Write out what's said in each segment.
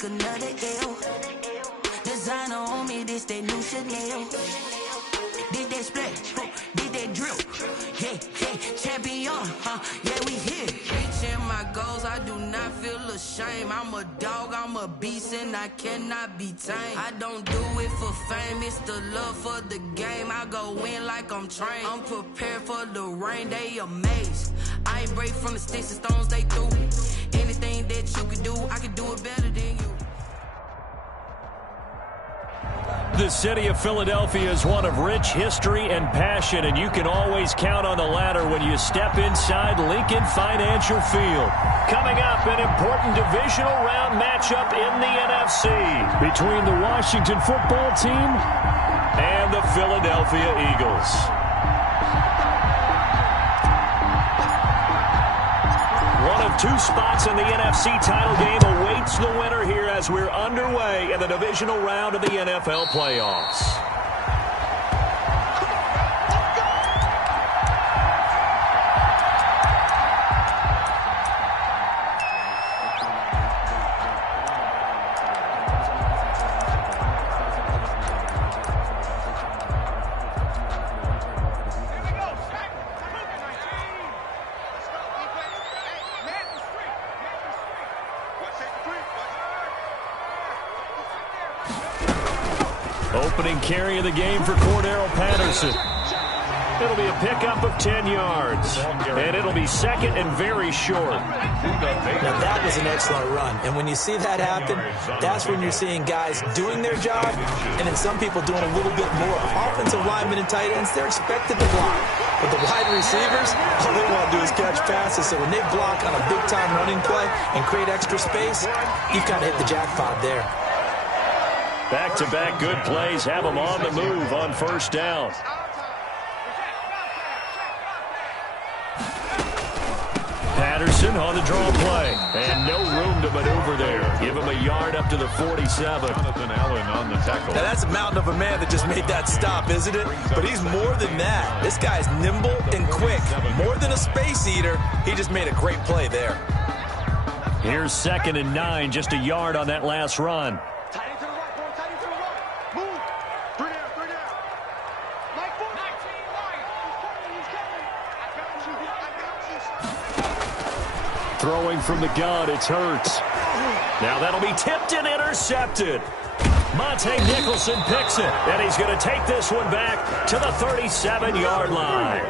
take another L. Designer on me, this that new Chanel. Did that split, did that drill. Yeah, champion, yeah, we here. Reaching my goals, I do not feel ashamed. I'm a dog, I'm a beast, and I cannot be tamed. I don't do it for fame, it's the love for the game. I go in like I'm trained. I'm prepared for the rain, they amazed. I ain't break from the sticks and stones they threw. Anything that you can do, I can do it better than you. The city of Philadelphia is one of rich history and passion, and you can always count on the ladder when you step inside Lincoln Financial Field. Coming up, an important divisional round matchup in the NFC between the Washington football team and the Philadelphia Eagles. One of two spots in the NFC title game awaits the winner here as we're underway in the divisional round of the NFL playoffs. Opening carry of the game for Cordero Patterson. It'll be a pickup of 10 yards, and it'll be second and very short. Now that was an excellent run, and when you see that happen, that's when you're seeing guys doing their job, and then some people doing a little bit more. Offensive linemen and tight ends, they're expected to block. But the wide receivers, all they want to do is catch passes, so when they block on a big-time running play and create extra space, you've kind of hit the jackpot there. Back-to-back good plays have them on the move on first down. Patterson on the draw play. And no room to maneuver there. Give him a yard up to the 47. Jonathan Allen on the tackle. Now that's a mountain of a man that just made that stop, isn't it? But he's more than that. This guy's nimble and quick. More than a space eater. He just made a great play there. Here's 2nd and 9, just a yard on that last run. Throwing from the gun, it's Hurts. Now that'll be tipped and intercepted. Monte Nicholson picks it, and he's going to take this one back to the 37-yard line.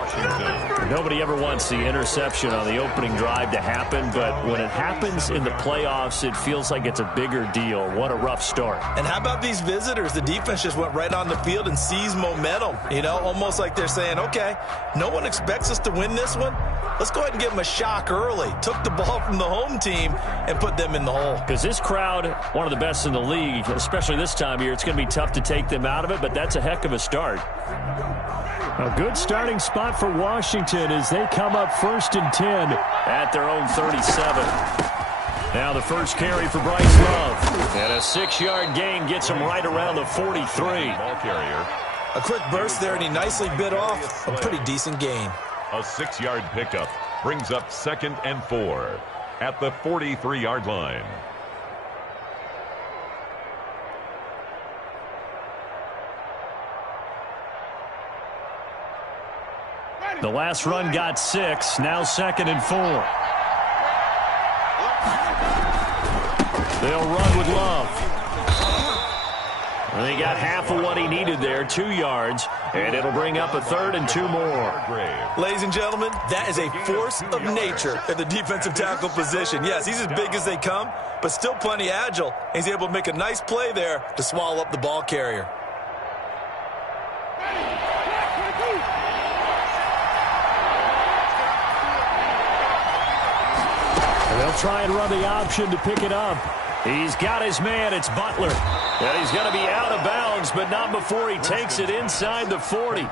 Nobody ever wants the interception on the opening drive to happen, but when it happens in the playoffs, it feels like it's a bigger deal. What a rough start. And how about these visitors? The defense just went right on the field and seized momentum. You know, almost like they're saying, okay, no one expects us to win this one. Let's go ahead and give them a shock early. Took the ball from the home team and put them in the hole. Because this crowd, one of the best in the league, especially this time of year, it's going to be tough to take them out of it, but that's a heck of a start. A good starting spot for Washington as they come up 1st and 10 at their own 37. Now the first carry for Bryce Love. And a 6-yard gain gets him right around the 43. Ball carrier. A quick burst there, and he nicely bit off a pretty decent gain. A 6-yard pickup brings up 2nd and 4 at the 43-yard line. The last run got 6, now 2nd and 4. They'll run with Love. And they got half of what he needed there, 2 yards, and it'll bring up a 3rd and 2 more. Ladies and gentlemen, that is a force of nature at the defensive tackle position. Yes, he's as big as they come, but still plenty agile. He's able to make a nice play there to swallow up the ball carrier. And they'll try and run the option to pick it up. He's got his man. It's Butler. And he's going to be out of bounds, but not before he takes it inside the 40.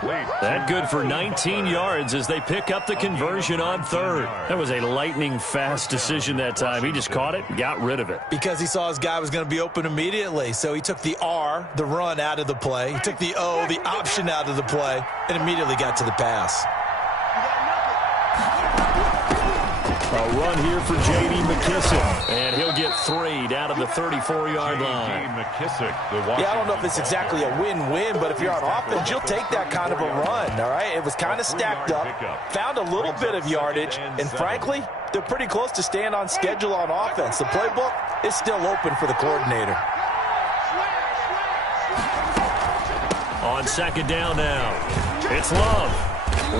That good for 19 yards as they pick up the conversion on 3rd. That was a lightning-fast decision that time. He just caught it and got rid of it. Because he saw his guy was going to be open immediately. So he took the R, the run, out of the play. He took the O, the option, out of the play, and immediately got to the pass. A run here for J.D. McKissick, and he'll get 3 down to the 34-yard line. Yeah, I don't know if it's exactly a win-win, but if you're on offense, you'll take that kind of a run, all right? It was kind of stacked up, found a little bit of yardage, and frankly, they're pretty close to staying on schedule on offense. The playbook is still open for the coordinator. On second down now, it's Love.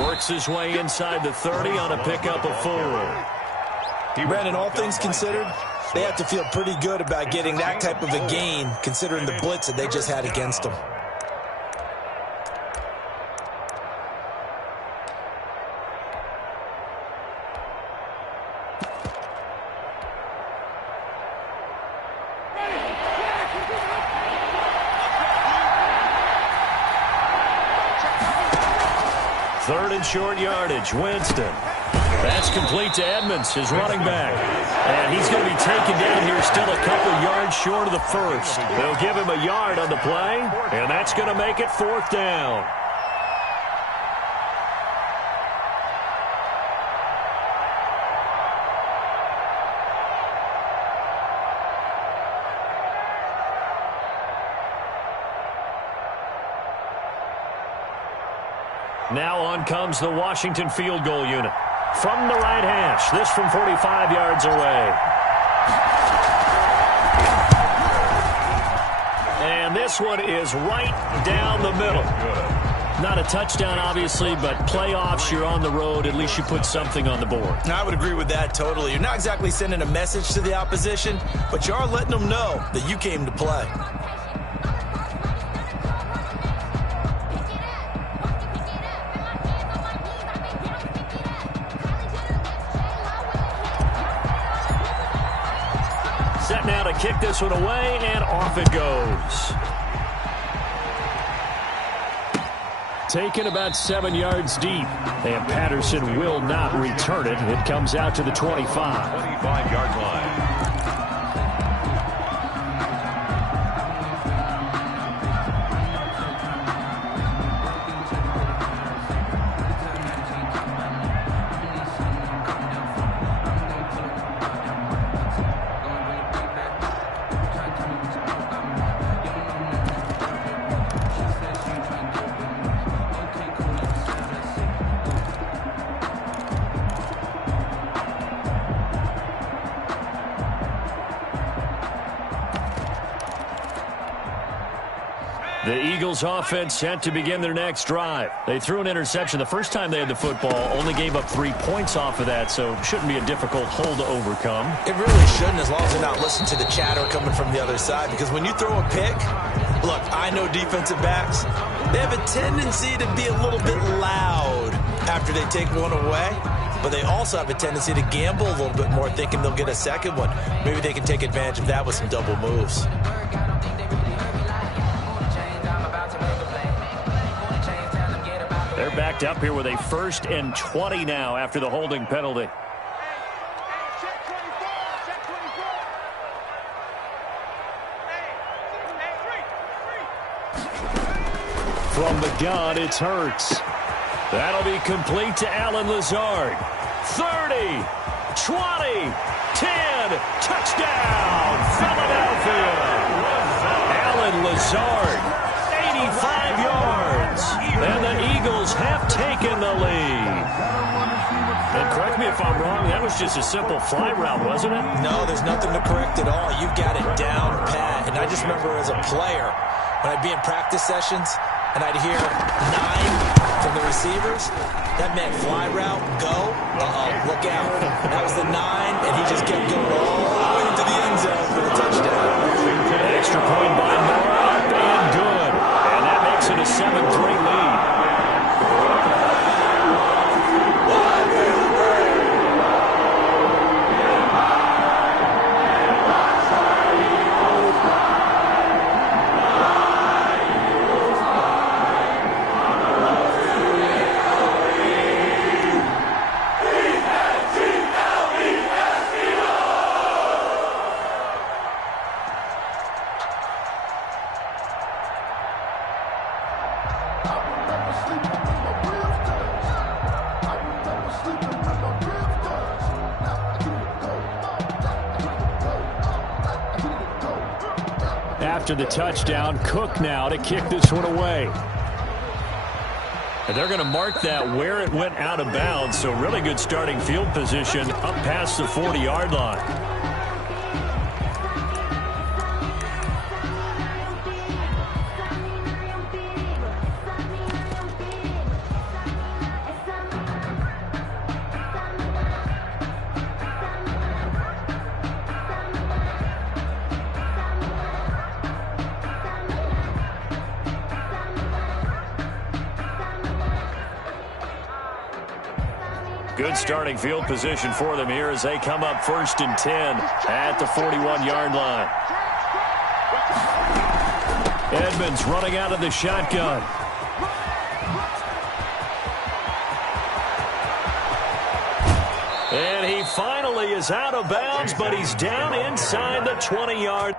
Works his way inside the 30 on a pickup of 4. Brandon, all things considered, they have to feel pretty good about getting that type of a gain, considering the blitz that they just had against them. Third and short yardage, Winston. That's complete to Edmonds, his running back. And he's going to be taken down here still a couple yards short of the first. They'll give him a yard on the play, and that's going to make it 4th down. Now on comes the Washington field goal unit. From the right hash, this from 45 yards away. And this one is right down the middle. Not a touchdown, obviously, but playoffs, you're on the road. At least you put something on the board. I would agree with that totally. You're not exactly sending a message to the opposition, but you are letting them know that you came to play. Set now to kick this one away, and off it goes. Taken about 7 yards deep, and Patterson will not return it. It comes out to the 25. 25-yard line. The Eagles offense set to begin their next drive. They threw an interception the first time they had the football, only gave up 3 points off of that, so shouldn't be a difficult hole to overcome. It really shouldn't, as long as they're not listening to the chatter coming from the other side, because when you throw a pick, look, I know defensive backs, they have a tendency to be a little bit loud after they take one away, but they also have a tendency to gamble a little bit more, thinking they'll get a second one. Maybe they can take advantage of that with some double moves. They're backed up here with a 1st and 20 now after the holding penalty. From the gun, it's Hurts. That'll be complete to Allen Lazard. 30, 20, 10, touchdown, Philadelphia. Allen Lazard, 85 yards. And the Eagles have taken the lead. And correct me if I'm wrong, that was just a simple fly route, wasn't it? No, there's nothing to correct at all. You've got it down pat. And I just remember as a player, when I'd be in practice sessions, and I'd hear 9 from the receivers, that meant fly route, go, look out. That was the 9, and he just kept going all the way into the end zone for the touchdown. An extra point by Moore, up and good. And that makes it a 7-3 lead. after the touchdown. Cook now to kick this one away. And they're going to mark that where it went out of bounds, so really good starting field position up past the 40-yard line. Good starting field position for them here as they come up 1st and 10 at the 41-yard line. Edmonds running out of the shotgun. And he finally is out of bounds, but he's down inside the 20-yard.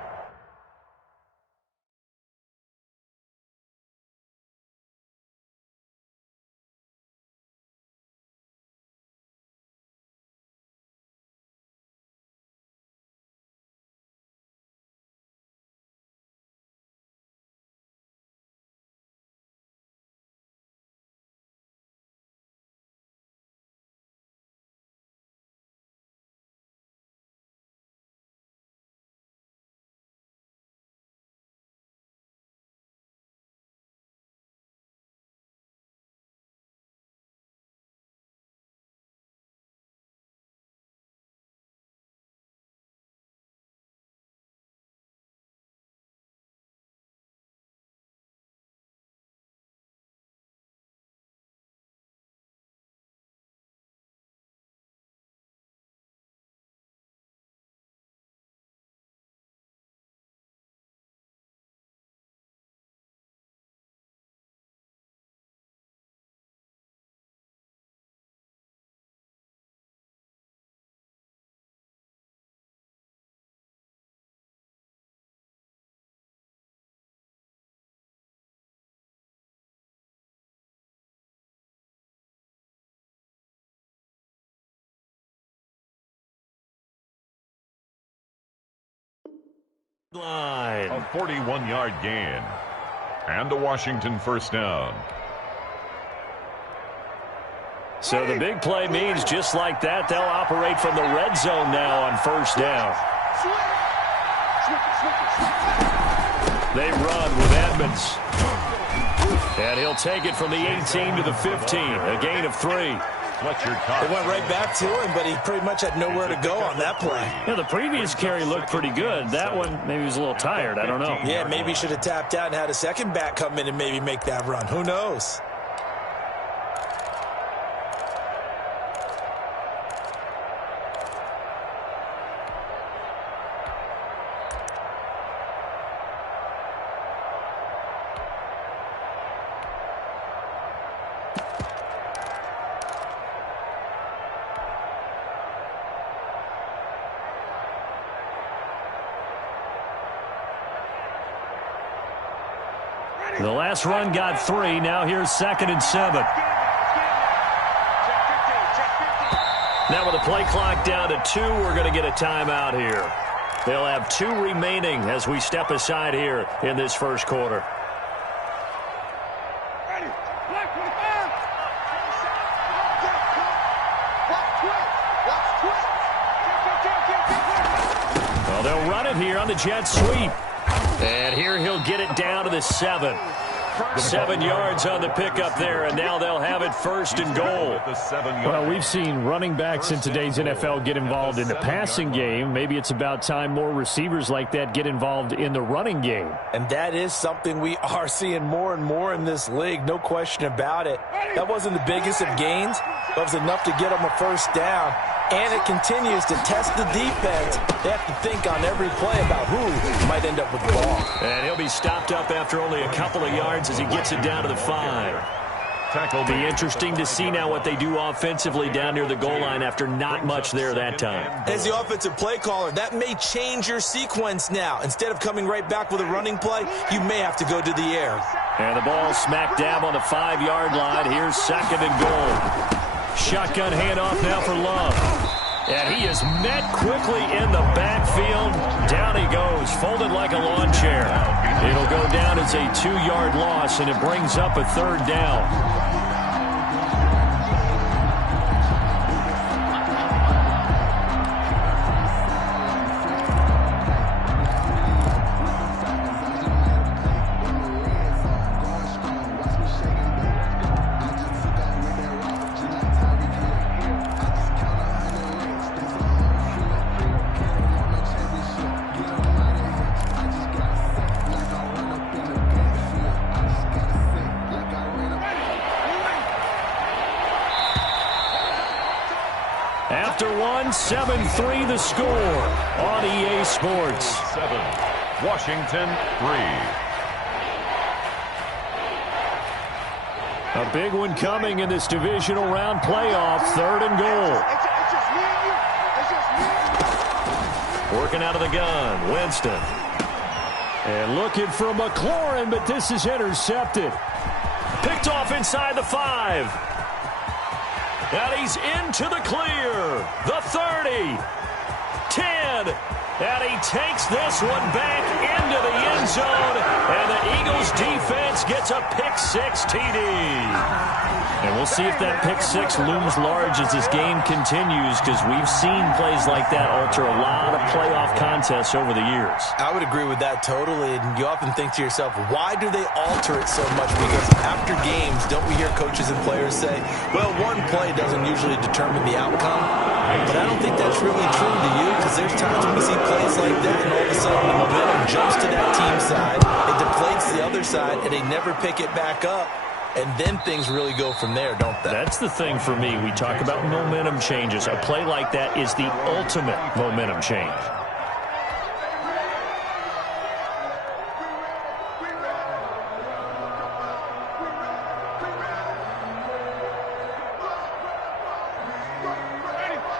Line. A 41-yard gain. And a Washington first down. So the big play means just like that, they'll operate from the red zone now on first down. They run with Edmonds. And he'll take it from the 18 to the 15, a gain of 3. It went right back to him, but he pretty much had nowhere to go on that play. Yeah, the previous carry looked pretty good. That one, maybe he was a little tired. I don't know. Yeah, maybe he should have tapped out and had a second back come in and maybe make that run. Who knows? The last run got 3. Now here's 2nd and 7. Now with the play clock down to 2, we're going to get a timeout here. They'll have 2 remaining as we step aside here in this first quarter. Well, they'll run it here on the jet sweep. And here he'll get it down to the 7. 7 yards on the pickup there, and now they'll have it 1st and goal. Well, we've seen running backs in today's NFL get involved in the passing game. Maybe it's about time more receivers like that get involved in the running game. And that is something we are seeing more and more in this league, no question about it. That wasn't the biggest of gains, but it was enough to get them a first down. And it continues to test the defense. They have to think on every play about who might end up with the ball. And he'll be stopped up after only a couple of yards as he gets it down to the 5. It'll be interesting to see now what they do offensively down near the goal line after not much there that time. As the offensive play caller, that may change your sequence now. Instead of coming right back with a running play, you may have to go to the air. And the ball smack dab on the 5-yard line. Here's 2nd and goal. Shotgun handoff now for Love. And he is met quickly in the backfield. Down he goes, folded like a lawn chair. It'll go down as a 2-yard loss, and it brings up a 3rd down. After 7-3 the score on EA Sports. 7, Washington 3. A big one coming in this divisional round playoff, 3rd and goal. Working out of the gun, Winston. And looking for McLaurin, but this is intercepted. Picked off inside the 5. And he's into the clear. The 30. 10. And he takes this one back into the end zone. And the Eagles defense gets a pick-6 TD. And we'll see if that pick-6 looms large as this game continues, because we've seen plays like that alter a lot of playoff contests over the years. I would agree with that totally. And you often think to yourself, why do they alter it so much? Because after games, don't we hear coaches and players say, well, one play doesn't usually determine the outcome. But I don't think that's really true to you, because there's times when we see plays like that, and all of a sudden the momentum jumps to that team side, it deflates the other side, and they never pick it back up. And then things really go from there, don't they? That's the thing for me. We talk about momentum changes. A play like that is the ultimate momentum change.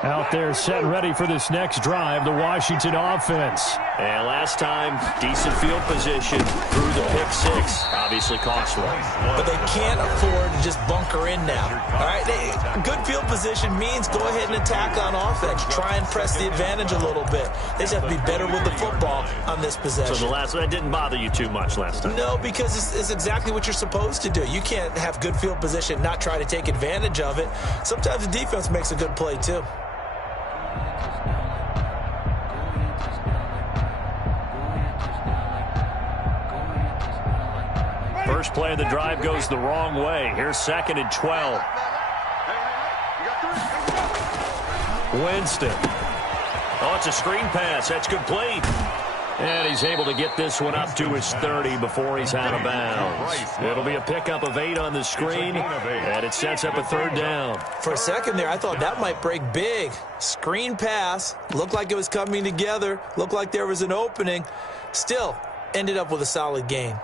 Out there set and ready for this next drive, the Washington offense. And last time, decent field position through the pick-6. Obviously costly. But they can't afford to just bunker in now. All right, good field position means go ahead and attack on offense. Try and press the advantage a little bit. They just have to be better with the football on this possession. So that didn't bother you too much last time? No, because it's exactly what you're supposed to do. You can't have good field position, not try to take advantage of it. Sometimes the defense makes a good play too. First play of the drive goes the wrong way. Here's 2nd and 12. Winston. Oh, it's a screen pass. That's complete. And he's able to get this one up to his 30 before he's out of bounds. It'll be a pickup of 8 on the screen, and it sets up a 3rd down. For a second there, I thought that might break big. Screen pass. Looked like it was coming together. Looked like there was an opening. Still, ended up with a solid gain.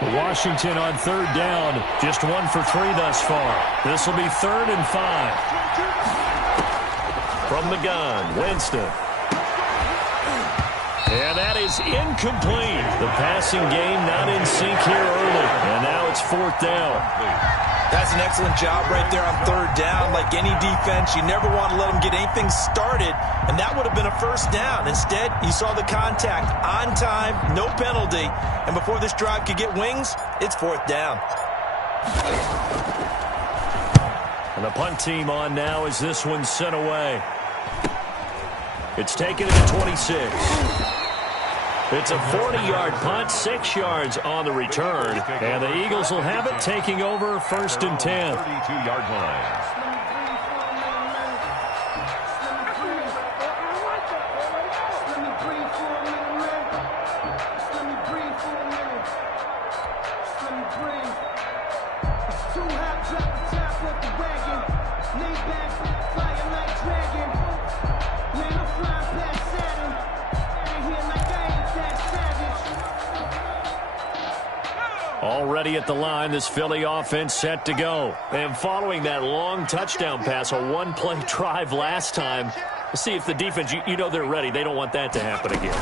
Washington on 3rd down. Just 1 for 3 thus far. This will be 3rd and 5. From the gun, Winston. And that is incomplete. The passing game not in sync here early. And now it's 4th down. That's an excellent job right there on 3rd down. Like any defense, you never want to let them get anything started, and that would have been a 1st down. Instead, you saw the contact on time, no penalty, and before this drive could get wings, it's 4th down. And the punt team on now as this one's sent away. It's taken at the 26. It's a 40-yard punt, 6 yards on the return. And the Eagles will have it taking over 1st and 10. 32-yard line. Already at the line, this Philly offense set to go. And following that long touchdown pass, a one-play drive last time, see if the defense, you know they're ready. They don't want that to happen again.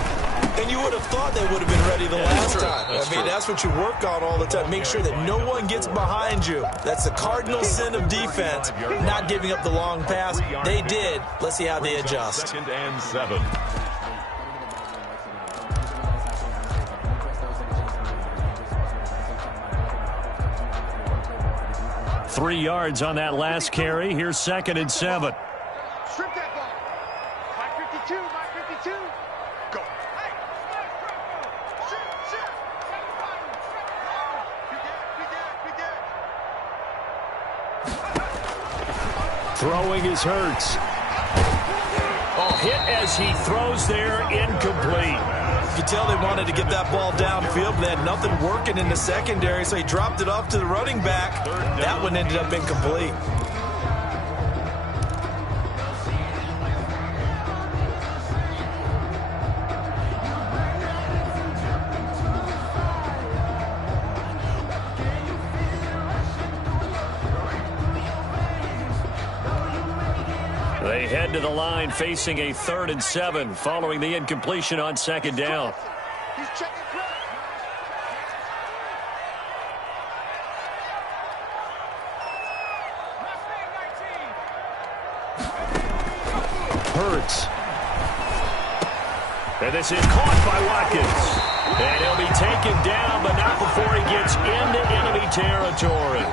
And you would have thought they would have been ready the last time. I mean, that's what you work on all the time. Make sure that no one gets behind you. That's the cardinal sin of defense, not giving up the long pass. They did. Let's see how they adjust. 2nd and 7. Three yards on that last carry. Here's 2nd and 7. Strip that ball. My 52, my 52. Go. Hey, shoot. We Throwing is Hurts. Oh, hit as he throws there, incomplete. You could tell they wanted to get that ball downfield, but they had nothing working in the secondary, so he dropped it off to the running back. That one ended up incomplete. They head to the line facing a 3rd and 7 following the incompletion on 2nd down. He's checking credit. Hurts. And this is caught by Watkins. And he'll be taken down, but not before he gets into enemy territory.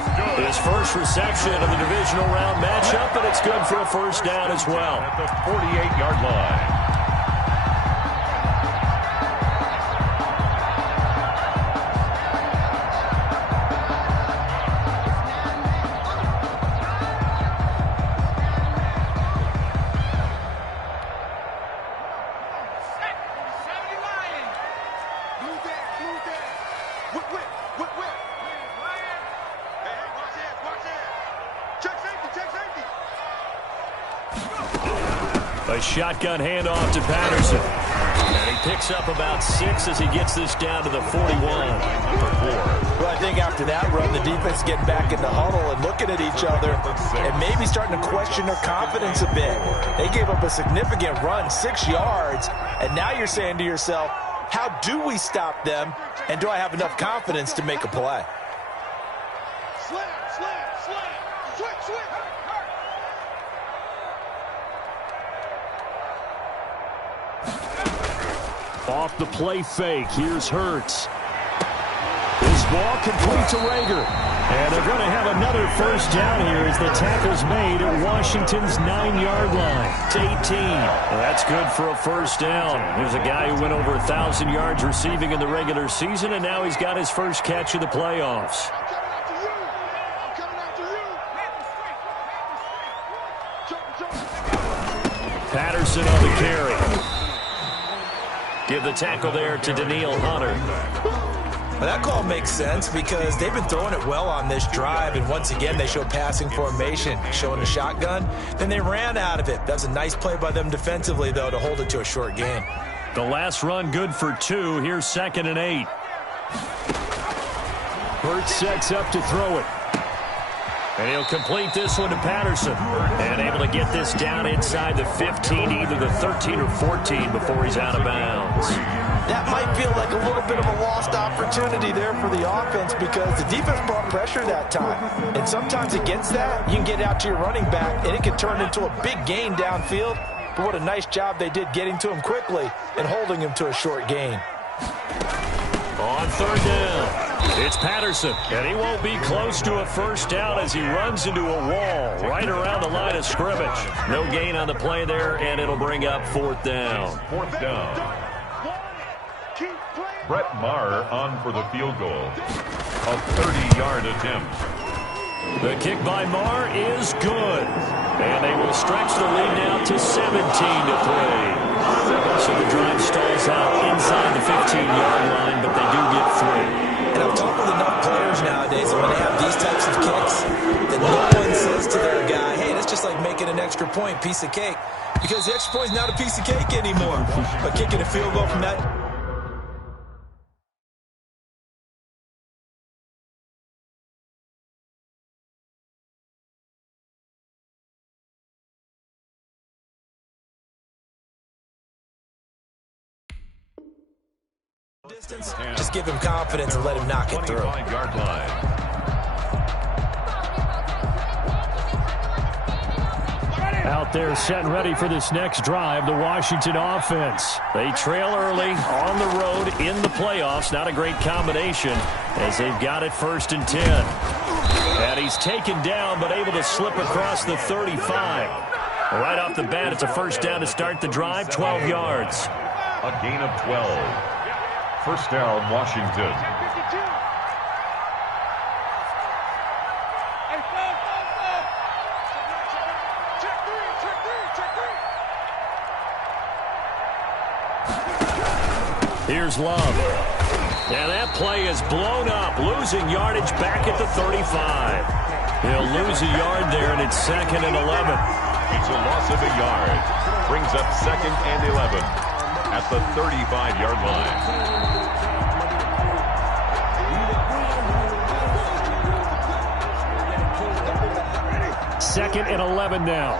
His first reception of the divisional round matchup, and it's good for a first down as well. At the 48-yard line. A shotgun handoff to Patterson. And he picks up about 6 as he gets this down to the 41. Well, I think after that run, the defense getting back in the huddle and looking at each other and maybe starting to question their confidence a bit. They gave up a significant run, 6 yards, and now you're saying to yourself, how do we stop them, and do I have enough confidence to make a play? Slam. Switch. Off the play fake, here's Hurts. His ball complete to Rager. And they're going to have another first down here as the tackle's made at Washington's 9-yard line. It's 18. Well, that's good for a first down. There's a guy who went over 1,000 yards receiving in the regular season, and now he's got his first catch of the playoffs. I'm coming after you. Patterson on the carry. Give the tackle there to Daniil Hunter. Well, that call makes sense because they've been throwing it well on this drive, and once again they show passing formation, showing a shotgun. Then they ran out of it. That's a nice play by them defensively, though, to hold it to a short gain. The last run good for 2. Here's 2nd and 8. Hurts sets up to throw it. And he'll complete this one to Patterson. And able to get this down inside the 15, either the 13 or 14 before he's out of bounds. That might feel like a little bit of a lost opportunity there for the offense because the defense brought pressure that time. And sometimes against that, you can get out to your running back, and it can turn into a big gain downfield. But what a nice job they did getting to him quickly and holding him to a short gain. On 3rd down. It's Patterson, and he won't be close to a first down as he runs into a wall right around the line of scrimmage. No gain on the play there, and it'll bring up 4th down. 4th down. Brett Maher on for the field goal. A 30-yard attempt. The kick by Maher is good. And they will stretch the lead now to 17-3. So the drive stalls out inside the 15-yard line, but they do get 3. And I've talked with enough players nowadays that when they have these types of kicks, that no one says to their guy, hey, that's just like making an extra point, piece of cake. Because the extra point is not a piece of cake anymore. But kicking a field goal from that distance, just give him confidence and let him knock it through. 25-yard line. Out there set and ready for this next drive, the Washington offense. They trail early on the road in the playoffs. Not a great combination as they've got it 1st and 10. And he's taken down but able to slip across the 35. Right off the bat, it's a 1st down to start the drive, 12 yards. A gain of 12. 1st down, Washington. Here's Love. And that play is blown up, losing yardage back at the 35. He'll lose a yard there, and it's 2nd and 11. It's a loss of a yard. Brings up 2nd and 11 at the 35-yard line. Second and 11 now.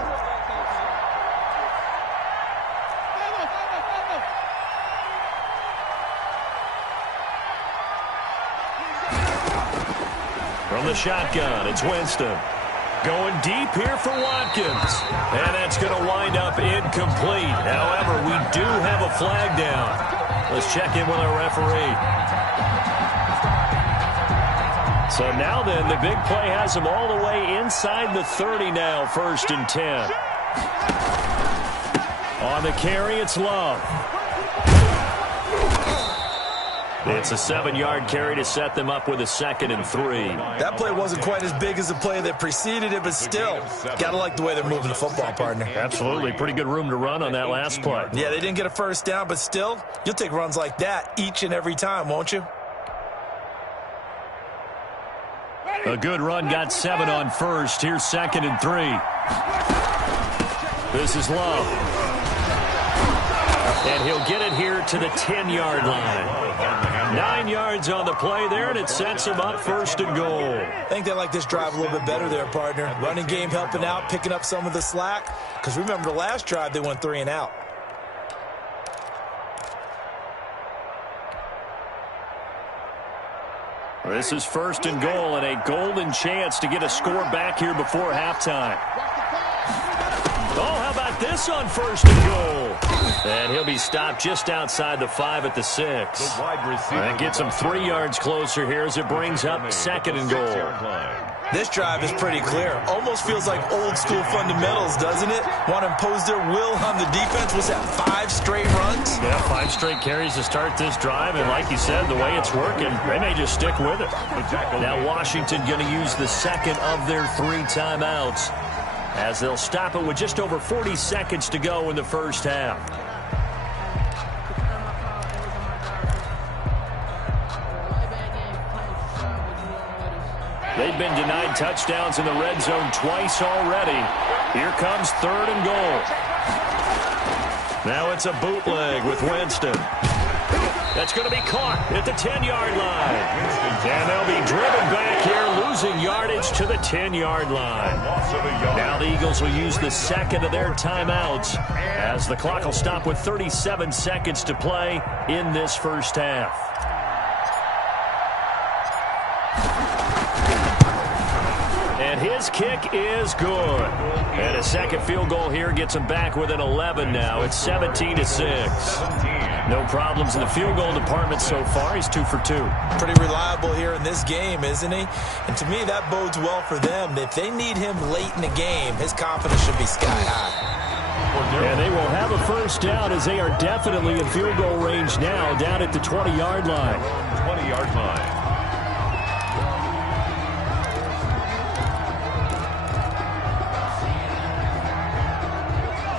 From the shotgun, it's Winston. Going deep here for Watkins. And that's going to wind up incomplete. However, we do have a flag down. Let's check in with our referee. So now then, the big play has him all the way inside the 30 now, 1st and 10. On the carry, it's Love. It's a 7-yard carry to set them up with a 2nd and 3. That play wasn't quite as big as the play that preceded it, but still, gotta like the way they're moving the football, partner. Absolutely. Pretty good room to run on that last play. Yeah, they didn't get a 1st down, but still, you'll take runs like that each and every time, won't you? A good run, got 7 on 1st. Here's 2nd and 3. This is Love. And he'll get it here to the 10-yard line. 9 yards on the play there, and it sets him up 1st and goal. I think they like this drive a little bit better there, partner. Running game helping out, picking up some of the slack. Because remember, the last drive, they went 3 and out. This is 1st and goal, and a golden chance to get a score back here before halftime. Oh, how about this on 1st and goal? And he'll be stopped just outside the 5 at the 6. That gets him 3 yards closer here as it brings up 2nd and goal. This drive is pretty clear. Almost feels like old school fundamentals, doesn't it? Want to impose their will on the defense. Was that 5 straight runs? Yeah, 5 straight carries to start this drive. And like you said, the way it's working, they may just stick with it. Now Washington going to use the 2nd of their 3 timeouts as they'll stop it with just over 40 seconds to go in the 1st half. They've been denied touchdowns in the red zone twice already. Here comes 3rd and goal. Now it's a bootleg with Winston. That's going to be caught at the 10-yard line. And they'll be driven back here, losing yardage to the 10-yard line. Now the Eagles will use the 2nd of their timeouts as the clock will stop with 37 seconds to play in this 1st half. And his kick is good. And a 2nd field goal here gets him back within 11 now. It's 17-6. No problems in the field goal department so far. He's 2 for 2. Pretty reliable here in this game, isn't he? And to me, that bodes well for them. If they need him late in the game, his confidence should be sky high. And they will have a 1st down as they are definitely in field goal range now, down at the 20-yard line. 20-yard line.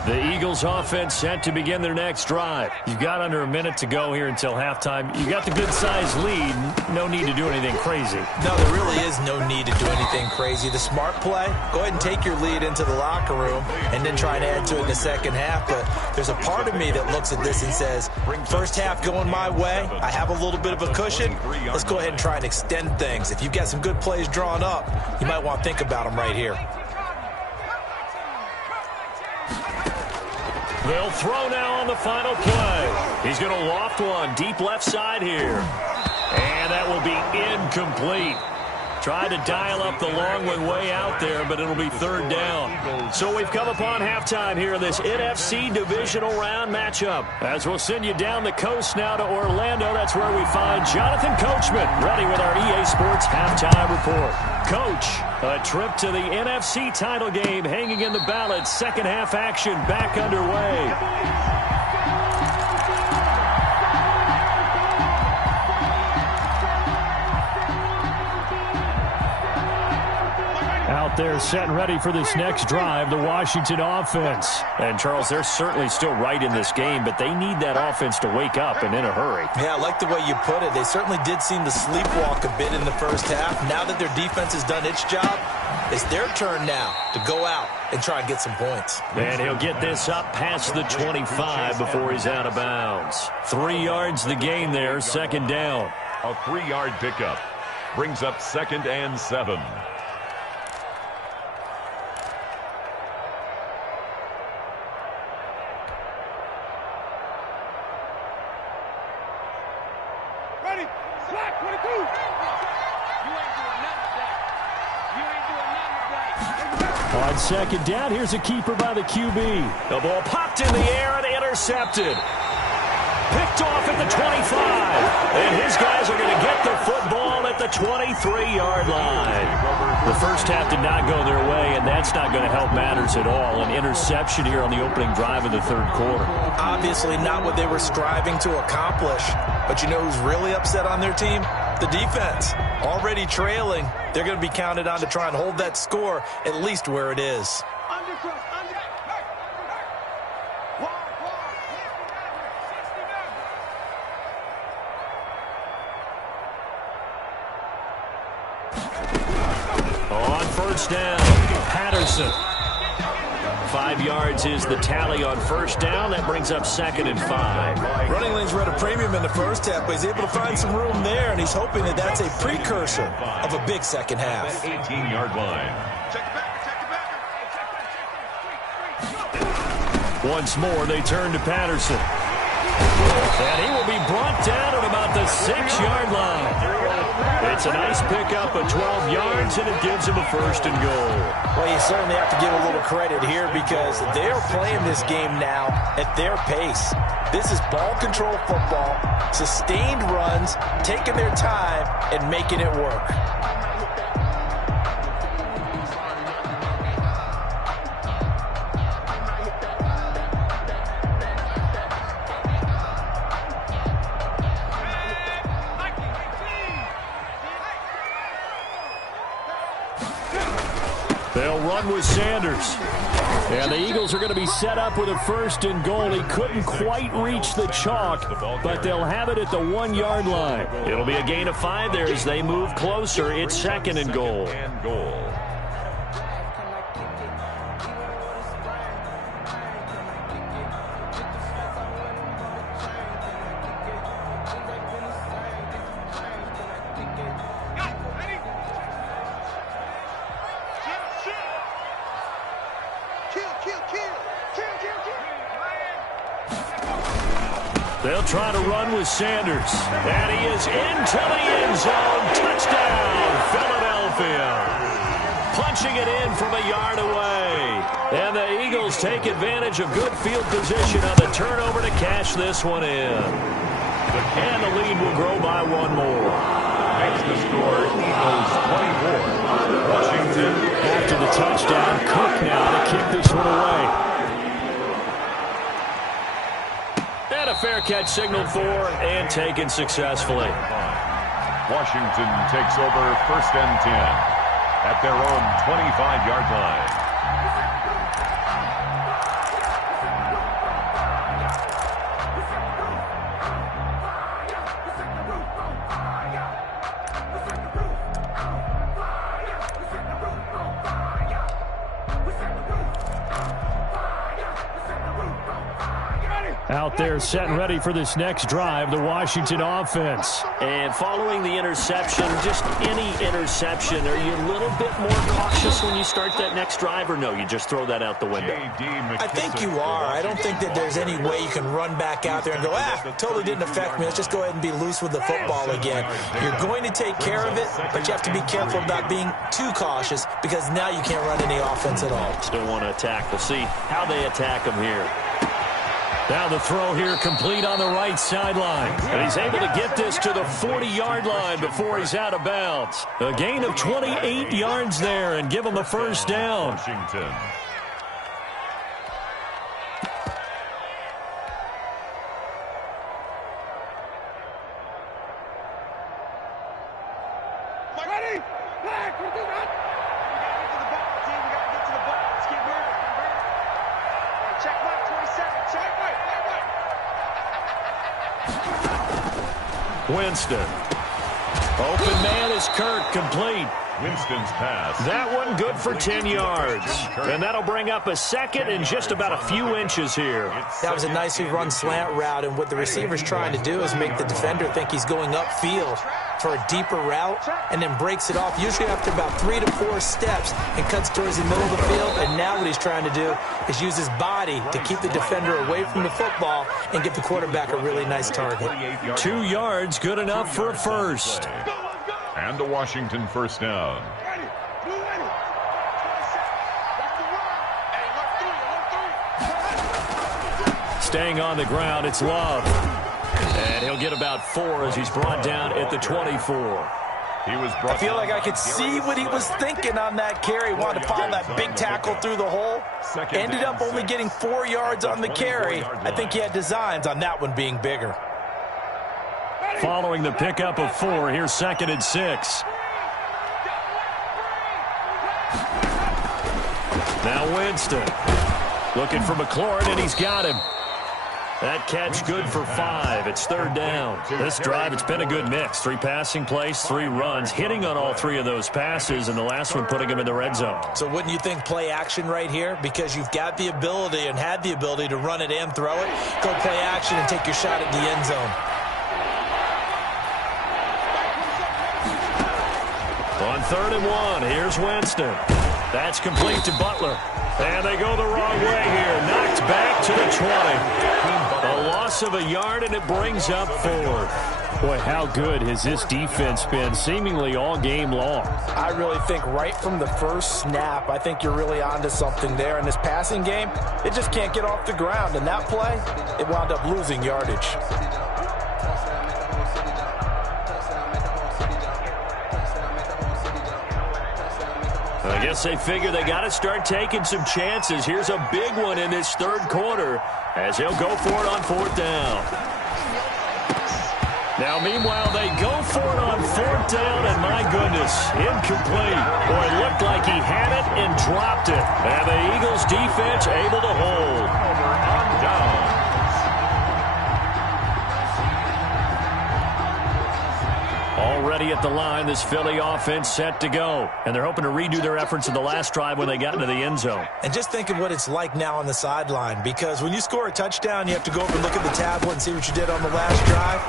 The Eagles offense set to begin their next drive. You've got under a minute to go here until halftime. You got the good-sized lead. No need to do anything crazy. No, there really is no need to do anything crazy. The smart play, go ahead and take your lead into the locker room and then try and add to it in the 2nd half. But there's a part of me that looks at this and says, 1st half going my way. I have a little bit of a cushion. Let's go ahead and try and extend things. If you've got some good plays drawn up, you might want to think about them right here. They'll throw now on the final play. He's going to loft one deep left side here. And that will be incomplete. Tried to dial up the long one way out there, but it'll be third down. So we've come upon halftime here in this NFC divisional round matchup. As we'll send you down the coast now to Orlando, that's where we find Jonathan Coachman, ready with our EA Sports halftime report. Coach, a trip to the NFC title game hanging in the balance. Second half action back underway. Out there set and ready for this next drive, the Washington offense. And, Charles, they're certainly still right in this game, but they need that offense to wake up and in a hurry. Yeah, I like the way you put it. They certainly did seem to sleepwalk a bit in the first half. Now that their defense has done its job, it's their turn now to go out and try and get some points. And he'll get this up past the 25 before he's out of bounds. 3 yards the gain there, second down. A 3-yard pickup brings up 2nd and 7. On second down, here's a keeper by the QB. The ball popped in the air and intercepted. Picked off at the 25. And his guys are going to get the football at the 23-yard line. The first half did not go their way, and that's not going to help matters at all. An interception here on the opening drive of the third quarter. Obviously not what they were striving to accomplish. But you know who's really upset on their team? The defense. Already trailing. They're going to be counted on to try and hold that score at least where it is. On first down, Patterson. 5 yards is the tally on first down. That brings up 2nd and 5. Running lanes were at a premium in the first half, but he's able to find some room there, and he's hoping that that's a precursor of a big second half. 18-yard line. Once more, they turn to Patterson. And he will be brought down at about the 6-yard line. It's a nice pickup of 12 yards, and it gives him a 1st and goal. Well, you certainly have to give a little credit here because they are playing this game now at their pace. This is ball control football, sustained runs, taking their time, and making it work. They'll run with Sanders. And the Eagles are going to be set up with a 1st and goal. He couldn't quite reach the chalk, but they'll have it at the 1-yard line. It'll be a gain of 5 there as they move closer. It's 2nd and goal. They'll try to run with Sanders. And he is into the end zone. Touchdown, Philadelphia. Punching it in from a yard away. And the Eagles take advantage of good field position on the turnover to cash this one in. And the lead will grow by 1 more. Makes the score Eagles 24. Washington. After the touchdown, Cook now to kick this one away. And a fair catch signaled for and taken successfully. Washington takes over 1st and 10 at their own 25-yard line. Ready? Out there set and ready for this next drive, the Washington offense. And following the interception, just any interception, are you a little bit more cautious when you start that next drive, or no, you just throw that out the window? I think you are. I don't think that there's any way you can run back out there and go, totally didn't affect me. Let's just go ahead and be loose with the football again. You're going to take care of it, but you have to be careful about being too cautious because now you can't run any offense at all. Still want to attack. We'll see how they attack him here. Now the throw here complete on the right sideline. And he's able to get this to the 40-yard line before he's out of bounds. A gain of 28 yards there and give him a first down. Washington. Ready? Black, we're doing it. We got to get to the ball, team. We got to get to the ball. Let's get moving. Check right, 27. Check right. Winston. Open man is Kirk, complete. Winston's pass. That one good for 10 yards. And that'll bring up a second and just about a few inches here. That was a nicely run slant route, and what the receiver's trying to do is make the defender think he's going upfield for a deeper route and then breaks it off, usually after about 3 to 4 steps, and cuts towards the middle of the field. And now what he's trying to do is use his body to keep the defender away from the football and give the quarterback a really nice target. 2 yards, good enough for a first. And a Washington first down. Ready. Blue ready. 27. Watch the run. Hey, look through. Staying on the ground, it's Love. And he'll get about 4 as he's brought down at the 24. I feel like I could see what he was thinking on that carry. Wanted to follow that big tackle through the hole. Ended up only getting 4 yards on the carry. I think he had designs on that one being bigger. Following the pickup of 4, here's 2nd and 6. Now Winston looking for McLaurin, and he's got him. That catch good for 5. It's 3rd down. This drive, it's been a good mix. 3 passing plays, 3 runs, hitting on all 3 of those passes, and the last one putting him in the red zone. So wouldn't you think play action right here? Because you've got the ability and had the ability to run it and throw it. Go play action and take your shot at the end zone. On 3rd and 1, here's Winston. That's complete to Butler. And they go the wrong way here. Knocked back to the 20. A loss of a yard, and it brings up 4th. Boy, how good has this defense been seemingly all game long? I really think right from the first snap, I think you're really onto something there. In this passing game, it just can't get off the ground. And that play, it wound up losing yardage. I guess they figure they got to start taking some chances. Here's a big one in this 3rd quarter as he'll go for it on 4th down. Now, meanwhile, they go for it on 4th down, and my goodness, incomplete. Boy, it looked like he had it and dropped it. And the Eagles defense able to hold. Over on downs. Already at the line, this Philly offense set to go. And they're hoping to redo their efforts in the last drive when they got into the end zone. And just think of what it's like now on the sideline, because when you score a touchdown, you have to go over and look at the tablet and see what you did on the last drive.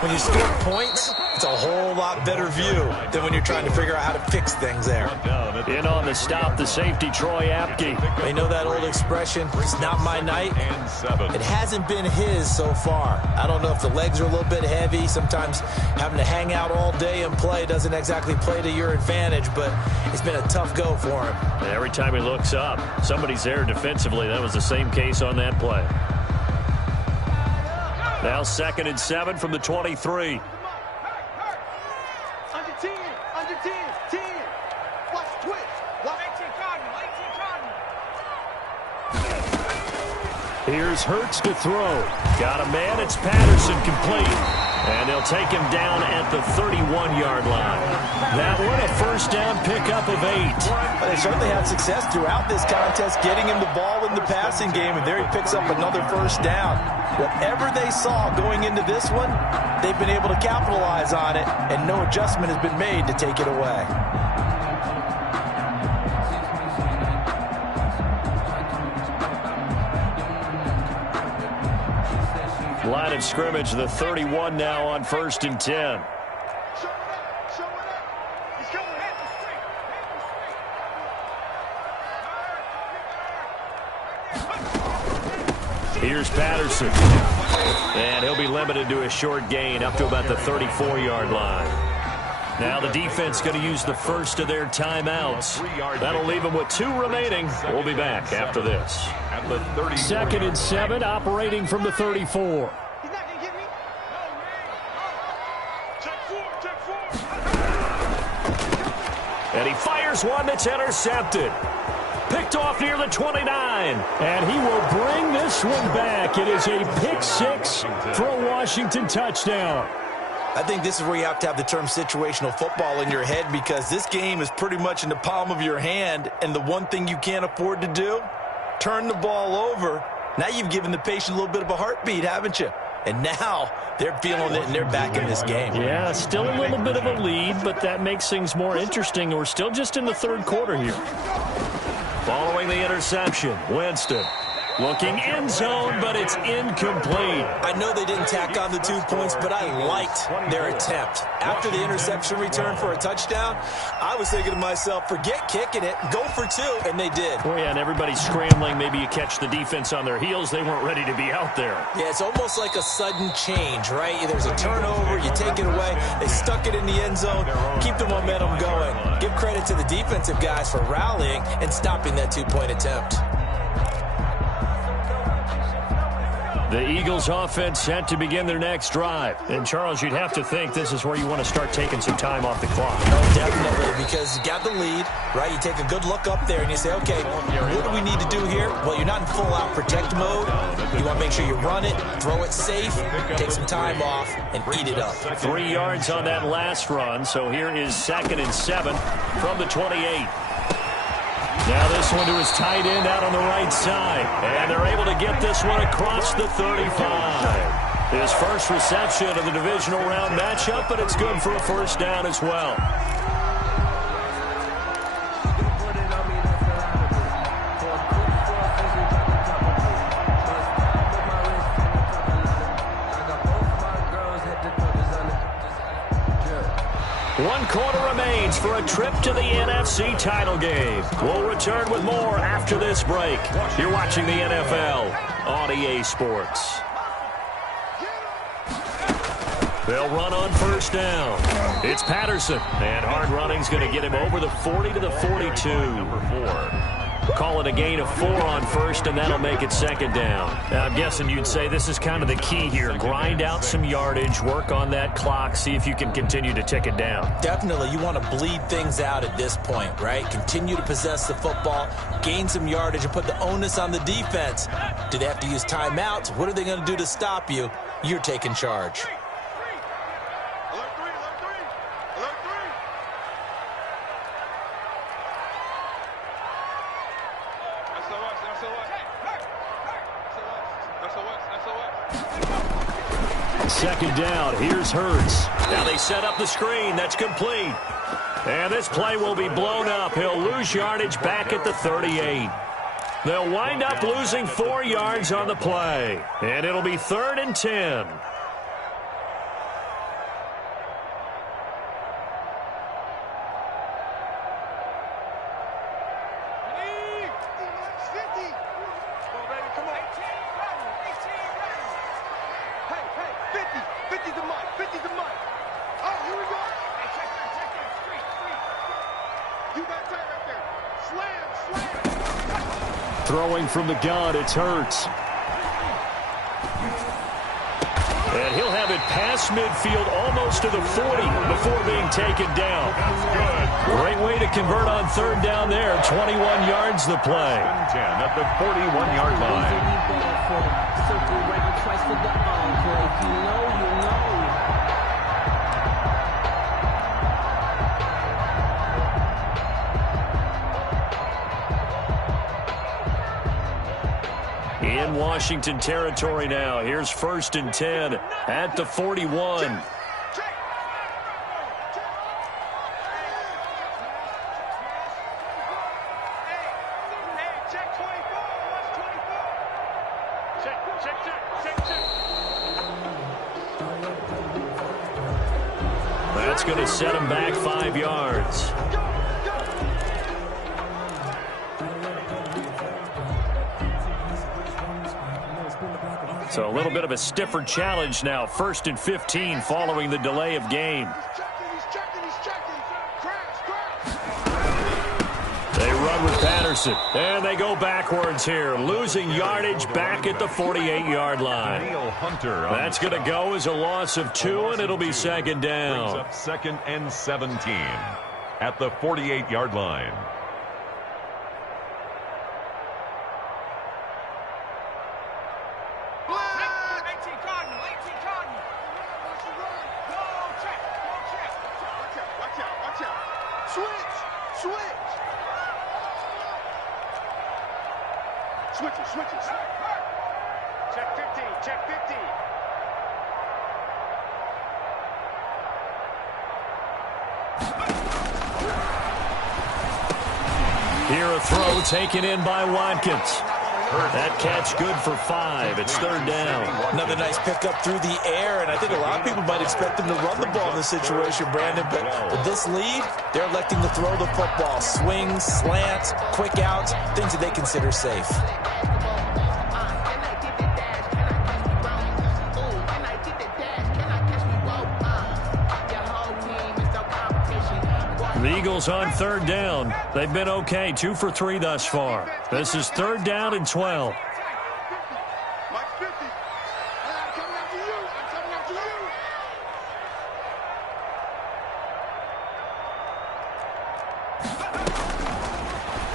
When you score points, it's a whole lot better view than when you're trying to figure out how to fix things there. In on the stop, the safety, Troy Apke. They know that old expression, it's not my night. It hasn't been his so far. I don't know if the legs are a little bit heavy. Sometimes having to hang out all day and play doesn't exactly play to your advantage, but it's been a tough go for him. Every time he looks up, somebody's there defensively. That was the same case on that play. Now 2nd and 7 from the 23. Under 10, 10. Watch the twitch. Watch 18 Cardinal, 18 Cardinal. Here's Hurts to throw. Got a man, it's Patterson, complete. And they'll take him down at the 31-yard line. That one, a first down pickup of 8. But they certainly had success throughout this contest, getting him the ball in the passing game, and there he picks up another first down. Whatever they saw going into this one, they've been able to capitalize on it, and no adjustment has been made to take it away. Line of scrimmage, the 31 now on 1st and 10. Show it up. Show it up. He's coming. Here's Patterson. And he'll be limited to a short gain up to about the 34-yard line. Now the defense going to use the first of their timeouts. That'll leave them with 2 remaining. We'll be back after this. At the 2nd and 7, operating from the 34. He's not going to get me. Check 4. And he fires one that's intercepted. Picked off near the 29. And he will bring this one back. It is a pick 6 for a Washington touchdown. I think this is where you have to have the term situational football in your head, because this game is pretty much in the palm of your hand, and the one thing you can't afford to do, turn the ball over. Now you've given the patient a little bit of a heartbeat, haven't you? And now they're feeling it, and they're back in this game. Yeah, still a little bit of a lead, but that makes things more interesting. We're still just in the 3rd quarter here. Following the interception, Winston looking end zone, but it's incomplete. I know they didn't tack on the 2 points, but I liked their attempt. After the interception return for a touchdown, I was thinking to myself, forget kicking it, go for 2, and they did. Oh, yeah, and everybody's scrambling. Maybe you catch the defense on their heels. They weren't ready to be out there. Yeah, it's almost like a sudden change, right? There's a turnover, you take it away, they stuck it in the end zone, keep the momentum going. Give credit to the defensive guys for rallying and stopping that 2-point attempt. The Eagles offense set to begin their next drive. And, Charles, you'd have to think this is where you want to start taking some time off the clock. Oh, definitely, because you got the lead, right? You take a good look up there and you say, okay, what do we need to do here? Well, you're not in full-out protect mode. You want to make sure you run it, throw it safe, take some time off, and eat it up. 3 yards on that last run, so here is 2nd and 7 from the 28. Now this one to his tight end out on the right side. And they're able to get this one across the 35. His first reception of the divisional round matchup, but it's good for a 1st down as well. One quarter remains for a trip to the NFC title game. We'll return with more after this break. You're watching the NFL on EA Sports. They'll run on 1st down. It's Patterson, and hard running's going to get him over the 40 to the 42. Number 4. Call it a gain of 4 on 1st, and that'll make it 2nd down. Now, I'm guessing you'd say this is kind of the key here. Grind out some yardage, work on that clock, see if you can continue to tick it down. Definitely, you want to bleed things out at this point, right? Continue to possess the football, gain some yardage, and put the onus on the defense. Do they have to use timeouts? What are they going to do to stop you? You're taking charge. Second down, here's Hurts. Now they set up the screen, that's complete. And this play will be blown up. He'll lose yardage back at the 38. They'll wind up losing 4 yards on the play. And it'll be 3rd and 10. Throwing from the gun, it's Hurts. And he'll have it past midfield almost to the 40 before being taken down. Great way to convert on 3rd down there. 21 yards the play. 10 at the 41-yard line. In Washington territory now. Here's 1st and 10 at the 41. That's going to set him back 5 yards. So a little bit of a stiffer challenge now. 1st and 15 following the delay of game. They run with Patterson, and they go backwards here, losing yardage back at the 48-yard line. That's going to go as a loss of 2, and it'll be 2nd down. Brings up 2nd and 17 at the 48-yard line. Switches. Check 15, check 15. Here a throw taken in by Watkins. That catch good for 5. It's 3rd down. Another nice pickup through the air, and I think a lot of people might expect him to run the ball in this situation, Brandon, but with this lead, they're electing to throw the football. Swings, slants, quick outs, things that they consider safe. The Eagles on 3rd down. They've been okay, 2 for 3 thus far. This is 3rd down and 12.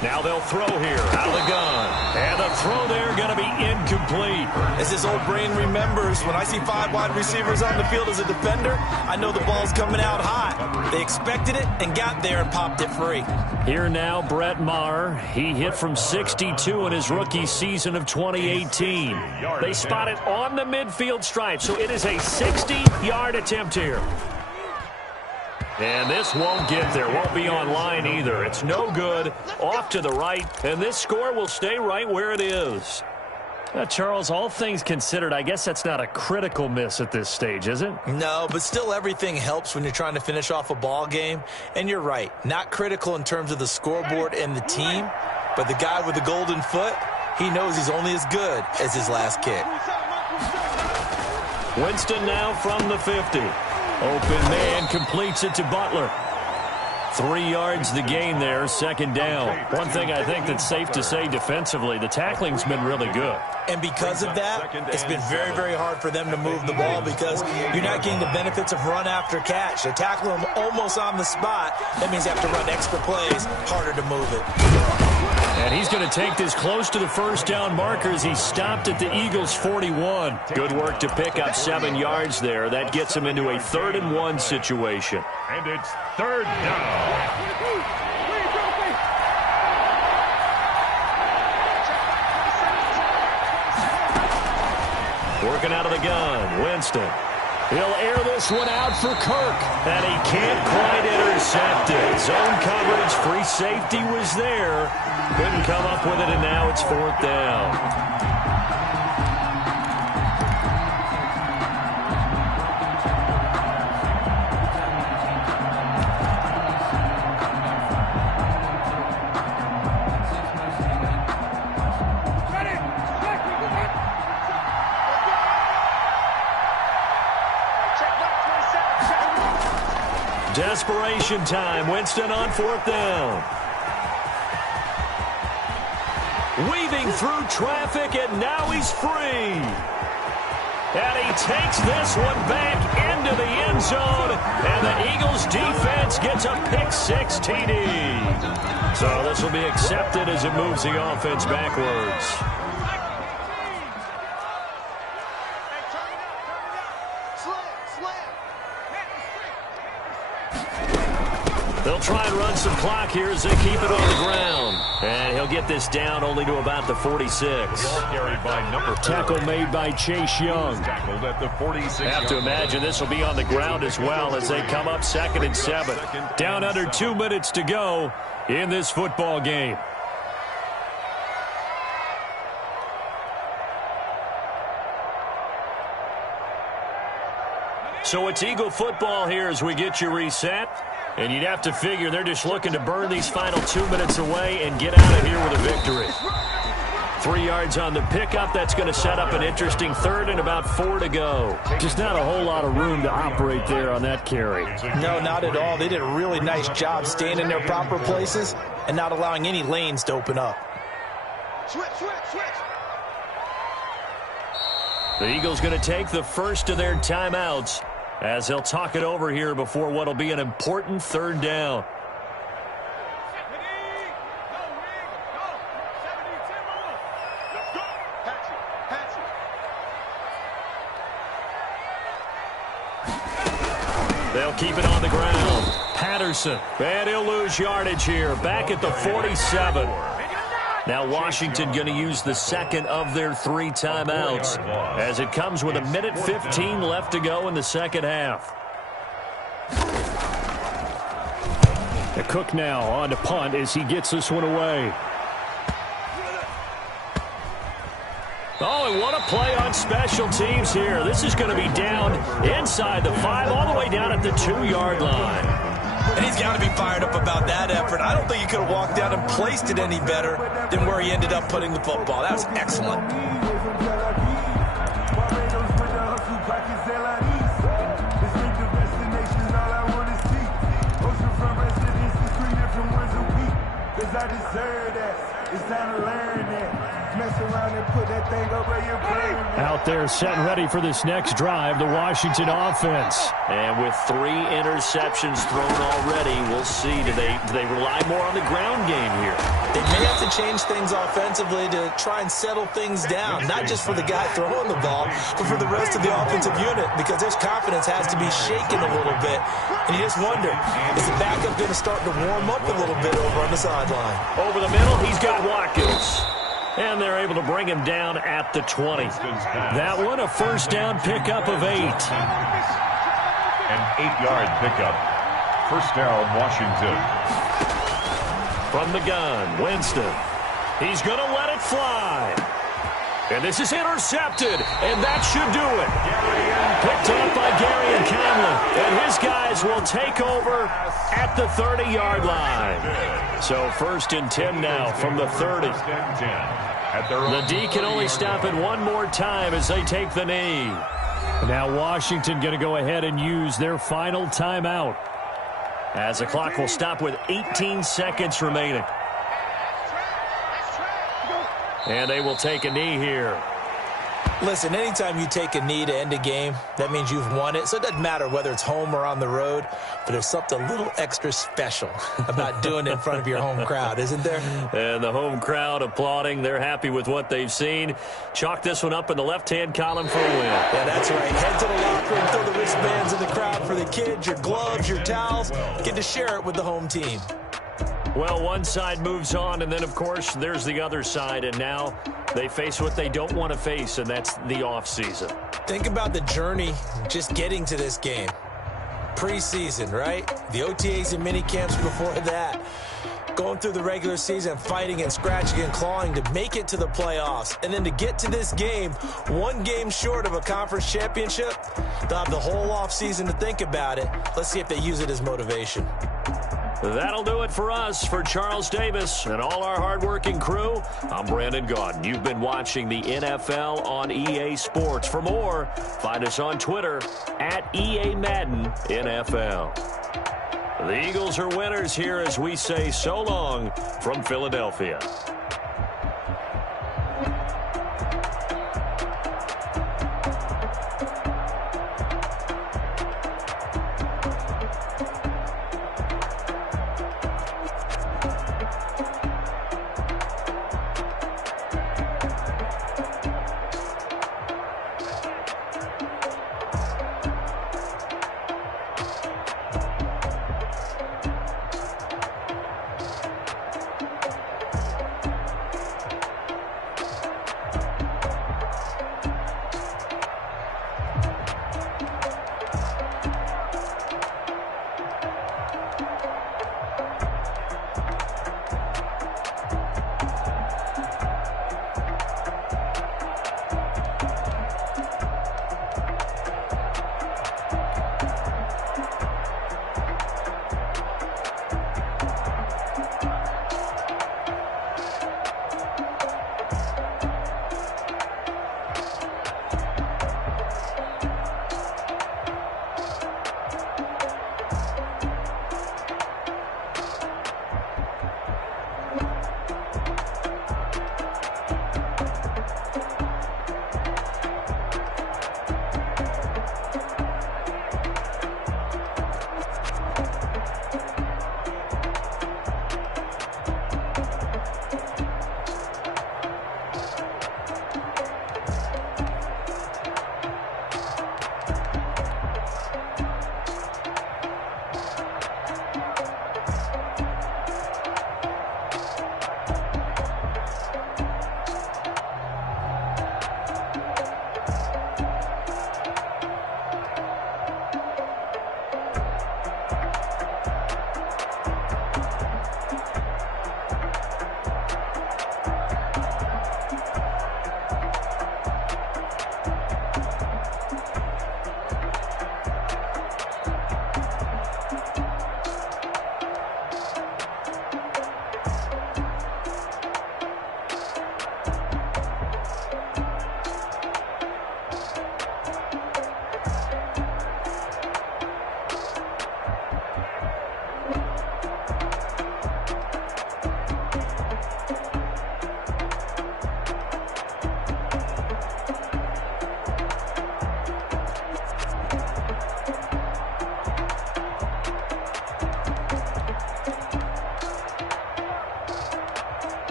Now they'll throw here out of the gun. And the throw there going to be incomplete. As his old brain remembers, when I see 5 wide receivers on the field as a defender, I know the ball's coming out hot. They expected it and got there and popped it free. Here now, Brett Maher. He hit from 62 in his rookie season of 2018. They spot it on the midfield stripe, so it is a 60-yard attempt here. And this won't get there. Won't be on line either. It's no good. Off to the right. And this score will stay right where it is. Now, Charles, all things considered, I guess that's not a critical miss at this stage, is it? No, but still everything helps when you're trying to finish off a ball game. And you're right. Not critical in terms of the scoreboard and the team. But the guy with the golden foot, he knows he's only as good as his last kick. Winston now from the 50. Open man completes it to Butler. 3 yards the gain there, 2nd down. One thing I think that's safe to say defensively, the tackling's been really good. And because of that, it's been very, very hard for them to move the ball because you're not getting the benefits of run after catch. They tackle them almost on the spot. That means they have to run extra plays, harder to move it. And he's going to take this close to the 1st down marker as he stopped at the Eagles' 41. Good work to pick up 7 yards there. That gets him into a 3rd and 1 situation. And it's 3rd down. Working out of the gun, Winston. He'll air this one out for Kirk, and he can't quite intercept it. Zone coverage, free safety was there. Couldn't come up with it, and now it's 4th down. Desperation time. Winston on 4th down. Weaving through traffic, and now he's free. And he takes this one back into the end zone, and the Eagles defense gets a pick-6 TD. So this will be accepted as it moves the offense backwards. They'll try and run some clock here as they keep it on the ground. And he'll get this down only to about the 46. Carried by number 4. Tackle made by Chase Young. Tackled at the 46. Have to imagine this will be on the ground as well as they come up 2nd and 7. Down under 2 minutes to go in this football game. So it's Eagle football here as we get you reset. And you'd have to figure they're just looking to burn these final 2 minutes away and get out of here with a victory. 3 yards on the pickup. That's going to set up an interesting third and about 4 to go. Just not a whole lot of room to operate there on that carry. No, not at all. They did a really nice job staying in their proper places and not allowing any lanes to open up. Switch. The Eagles going to take the first of their timeouts as they'll talk it over here before what will be an important third down. They'll keep it on the ground. Patterson. And he'll lose yardage here. Back at the 47. Now Washington going to use the second of their 3 timeouts as it comes with 1:15 left to go in the second half. The Cook now on to punt as he gets this one away. Oh, and what a play on special teams here. This is going to be down inside the 5 all the way down at the 2-yard line. And he's got to be fired up about that effort. I don't think he could have walked down and placed it any better than where he ended up putting the football. That was excellent. Out there set and ready for this next drive, the Washington offense. And with 3 interceptions thrown already, we'll see. Do they rely more on the ground game here? They may have to change things offensively to try and settle things down, not just for the guy throwing the ball, but for the rest of the offensive unit, because their confidence has to be shaken a little bit. And you just wonder, is the backup going to start to warm up a little bit over on the sideline? Over the middle, he's got Watkins. And they're able to bring him down at the 20. That one, a first down pickup of 8. An 8-yard pickup. First down, Washington. From the gun, Winston. He's going to let it fly. And this is intercepted, and that should do it. Picked up by Gary and Conlon. And his guys will take over at the 30-yard line. So first and 10 now from the 30. The D can only stop it one more time as they take the knee. Now Washington going to go ahead and use their final timeout, as the clock will stop with 18 seconds remaining. And they will take a knee here. Listen, anytime you take a knee to end a game, that means you've won it. So it doesn't matter whether it's home or on the road, but there's something a little extra special about doing it in front of your home crowd, isn't there? And the home crowd applauding. They're happy with what they've seen. Chalk this one up in the left-hand column for a win. Yeah, that's right. Head to the locker room, throw the wristbands in the crowd for the kids, your gloves, your towels. Get to share it with the home team. Well, one side moves on, and then, of course, there's the other side, and now they face what they don't want to face, and that's the offseason. Think about the journey just getting to this game. Preseason, right? The OTAs and mini camps before that. Going through the regular season, fighting and scratching and clawing to make it to the playoffs. And then to get to this game, one game short of a conference championship, they'll have the whole offseason to think about it. Let's see if they use it as motivation. That'll do it for us. For Charles Davis and all our hardworking crew, I'm Brandon Gaudin. You've been watching the NFL on EA Sports. For more, find us on Twitter at EA Madden NFL. The Eagles are winners here as we say so long from Philadelphia.